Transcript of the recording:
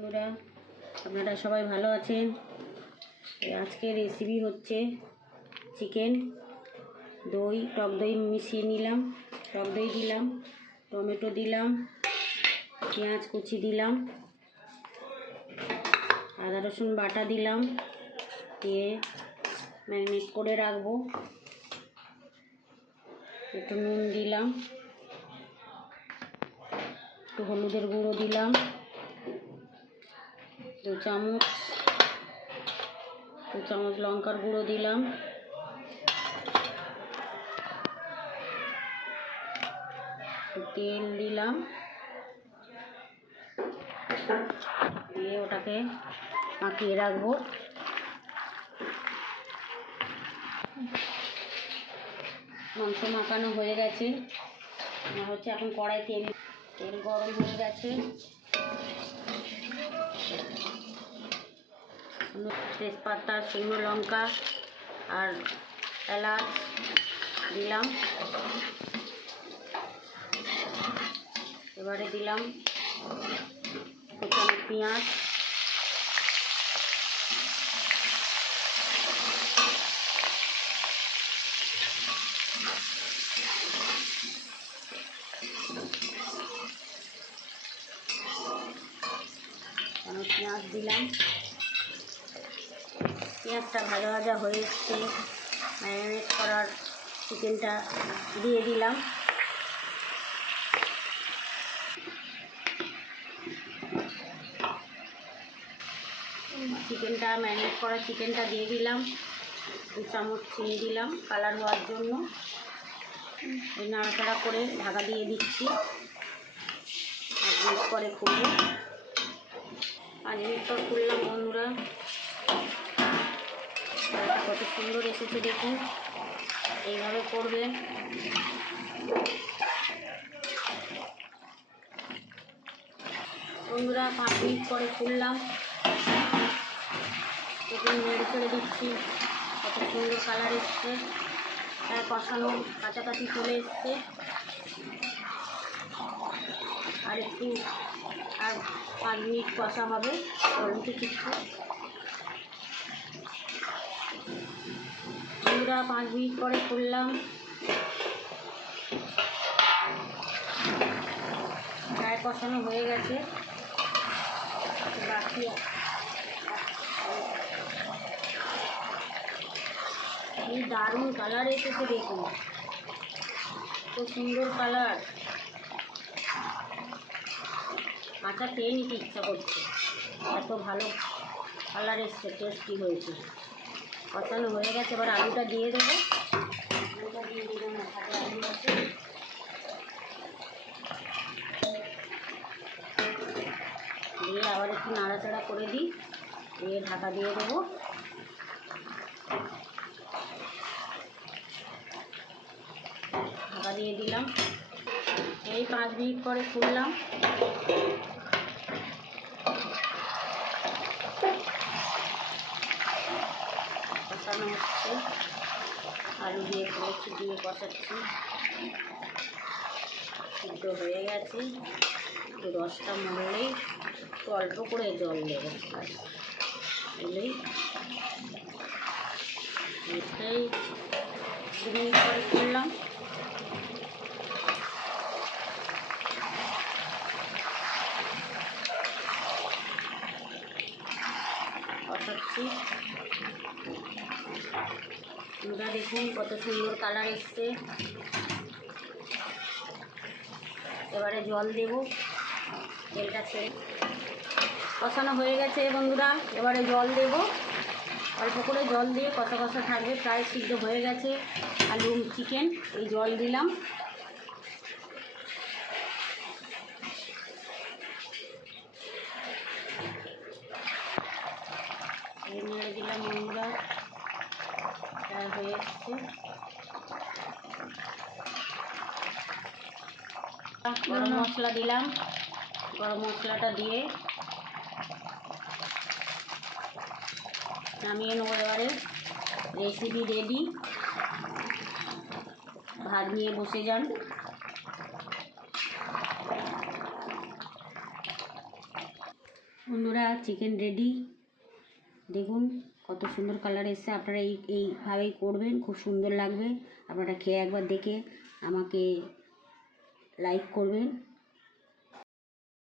বন্ধুরা, আপনারা সবাই ভালো আছেন। আজকের রেসিপি হচ্ছে চিকেন দই, টক দই মিশিয়ে নিলাম, টক দই দিলাম, টমেটো দিলাম, পেঁয়াজ কুচি দিলাম, আদা রসুন বাটা দিলাম, দিয়ে ম্যারিনেট করে রাখবো। একটু নুন দিলাম, একটু হলুদের গুঁড়ো দিলাম, 2 চামচ লঙ্কার গুঁড়ো দিলাম, তেল দিলাম, দিয়ে ওটাকে মাখিয়ে রাখবো। মাংস মাখানো হয়ে গেছে, হচ্ছে এখন কড়াই তেল গরম হয়ে গেছে। তেজপাতা, শুকনো লঙ্কা আর এলাচ দিলাম। এবারে দিলাম কুচানো পেঁয়াজ, পেঁয়াজ দিলাম। পেঁয়াজটা ভাজা ভাজা হয়ে এসছে, ম্যারিনেট করার চিকেনটা দিয়ে দিলাম। ম্যারিনেট করা চিকেনটা দিয়ে দিলাম। 2 চামচ চিনি দিলাম কালার হওয়ার জন্য। নাড়াচাড়া করে ঢাকা দিয়ে দিচ্ছি। 5 মিনিট পরে খুলব। 5 মিনিট পর খুললাম বন্ধুরা, কত সুন্দর এসেছে দেখুন। এইভাবে করবেন। বন্ধুরা 5 মিনিট পরে খুললাম, দেখুন নেড়ে ছেড়ে দিচ্ছি, কত সুন্দর কালার এসছে। কষানো কাছাকাছি চলে এসছে। আর 5 মিনিট কষা হবে। অল্প কিছু বন্ধুরা 5 মিনিট পরে খুললাম, প্রায় কষানো হয়ে গেছে। বাকি এই দারুণ কালার এসেছে দেখুন, খুব সুন্দর কালার। কাঁচা খেয়ে নিতে ইচ্ছা করছে, এত ভালো কালার এসছে, টেস্টি হয়েছে। কষানো হয়ে গেছে, এবার আলুটা দিয়ে দেবো। আলুটা দিয়ে দিলাম, সাথে আলু আছে। দিয়ে আবার একটু নাড়াচাড়া করে দিই, দিয়ে ঢাকা দিয়ে দেবো। ঢাকা দিয়ে দিলাম। এই 5 মিনিট পরে খুললাম। কষানো হচ্ছে, আলু দিয়ে করেছি, দিয়ে কষাচ্ছি। সিদ্ধ হয়ে গেছে, একটু রসটা মরলেই একটু অল্প করে জল দেবো, দিলেই। এই 2 মিনিট পরে খুললাম। কষাচ্ছি। ওটা দেখুন কত সুন্দর কালার এসছে। এবারে জল দেব, তেলটা ছেড়ে। কষানো হয়ে গেছে বন্ধুরা, এবারে জল দেব। অল্প করে জল দিয়ে কষা কষা থাকবে, প্রায় সিদ্ধ হয়ে গেছে আলু চিকেন। এই জল দিলাম। নেড়ে দিলাম বন্ধুরা, প্রায় হয়ে এসছে। গরম মশলা দিলাম, গরম মশলাটা দিয়ে নামিয়ে নেবো। এবারে রেসিপি রেডি, ভাত নিয়ে বসে যান। বন্ধুরা চিকেন রেডি, দেখুন কত সুন্দর কালার এসছে। আপনারা এইভাবেই করবেন, খুব সুন্দর লাগবে। আপনারা খেয়ে একবার দেখে আমাকে লাইক করবেন।